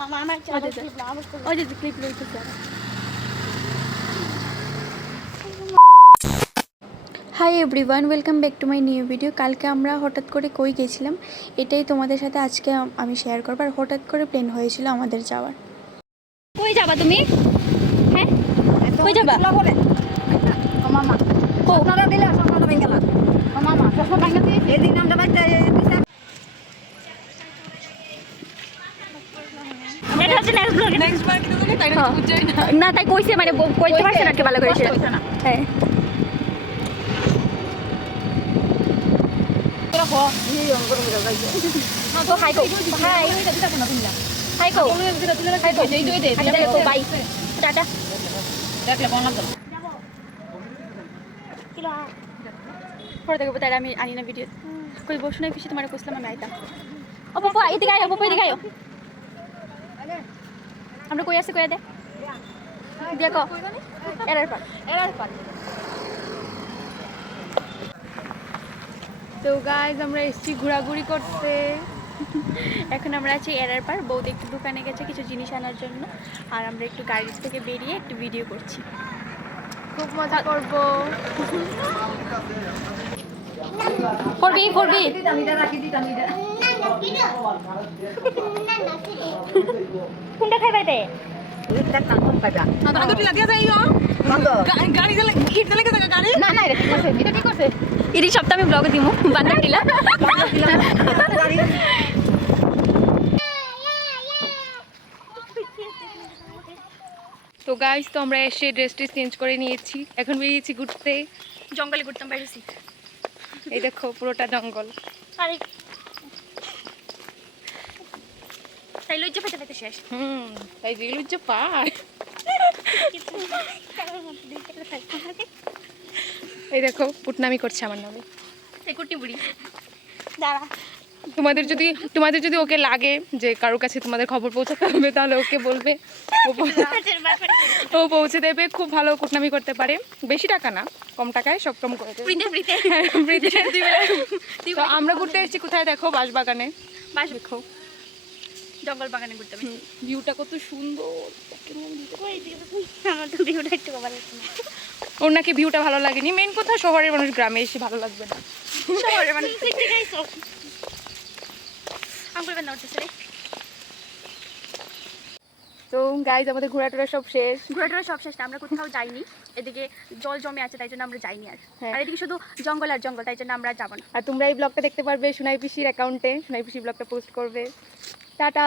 Hi everyone, welcome back to my new video. কালকে আমরা হঠাৎ করে কই গেছিলাম এটাই তোমাদের সাথে আজকে আমি শেয়ার করব। আর হঠাৎ করে প্ল্যান হয়েছিল আমাদের যাওয়ার। কই যাবা তুমি? হ্যাঁ কই যাবা? ও মামা আপনারা দিলে আপনারা ভেঙে গেল। ও মামা চশমা ভাঙা দিয়ে এদিন আমরা বাইতে এটা হচ্ছে নেক্সট ব্লগে কিন্তু বলে তাই না বুঝাই না। না তাই কইছে মানে কইতে পারছ না কি ভালো করে সেটা হ্যাঁ তোরা হ এই অঙ্গর মধ্যে যাইছে না তো হাই কো হাই এটা দিতা না তুমি হাই কো বলে দিতা তুলে রাখি তো এই দই দে আচ্ছা দেখো বাই টাটা দেখলে কোন লাগলো কিলো পরে দেখবো তাই আমি আনি না ভিডিও কই বসু নাই পিছিয়ে তোমার কইছিলাম আমি আইতাম। ও পাপা এদিকে আয় পাপা এদিকে আয় আমরা কই আছে কই দে দেখো এরার পার। তো গাইজ আমরা এসেছি ঘোরাঘুরি করতে। এখন আমরা আছি এরার পার। বৌদি একটু দোকানে গেছে কিছু জিনিস আনার জন্য, আর আমরা একটু গাড়ি থেকে বেরিয়ে একটু ভিডিও করছি। খুব মজা করব। করবি দিতা রাখি দিতা নিদা কোনটা খাইবা দে দেখ না কোন পাইবা না তো তুই লাগিয়া যাইও গাড়ি চলে হিট চলে গেছে গাড়ি না না এটা কি করছে ইরি সপ্তাহ আমি ব্লগে দিমু বান্দর দিলা গাড়ি তো গাইজ তো আমরা এসে ড্রেসটি চেঞ্জ করে নিয়েছি, এখন বেরিয়েছি ঘুরতে। জঙ্গলে ঘুরতাম বাইরেছি এই দেখো পুরোটা জঙ্গল। আরে তাই লজ্জা পেতে পেতে শেষ তাই যেগুলো যে পায়। এই দেখো পুটনামি করছে আমার নামে। এই কুটি বুড়ি দাঁড়া তোমাদের যদি ওকে লাগে যে কারোর কাছে তোমাদের খবর পৌঁছাতে হবে, তাহলে ওকে বলবে, ও পৌঁছে দেবে। খুব ভালো কুটনামি করতে পারে, বেশি টাকা না, কম টাকায় সব কম করে দেবে। তো আমরা ঘুরতে এসেছি কোথায় দেখো, বাঁশবাগানে। দেখো জঙ্গল বাগানে ঘুরতাম ভিউটা কত সুন্দর। আমার তো ভিউটা একটু ভালো লাগছে না ওর নাকি ভিউটা ভালো লাগেনি। মেন কথা শহরের মানুষ গ্রামে এসে ভালো লাগবে না। শহরে মানে তুই ঠিক আইছো আঙ্গুল বেন উঠতেছে রে তো গাইজ আমাদের ঘোরাটোরা সব শেষ। ঘোরাটোরা সব শেষ না, আমরা কোথাও যাইনি। এদিকে জল জমে আছে তাই জন্য আমরা যাইনি আর হ্যাঁ। আর এদিকে শুধু জঙ্গল আর জঙ্গল, তাই জন্য আমরা যাবো না। আর তোমরা এই ব্লগটা দেখতে পারবে সোনাই পিসির অ্যাকাউন্টে। সোনাই পিসি ব্লগটা পোস্ট করবে। টাটা।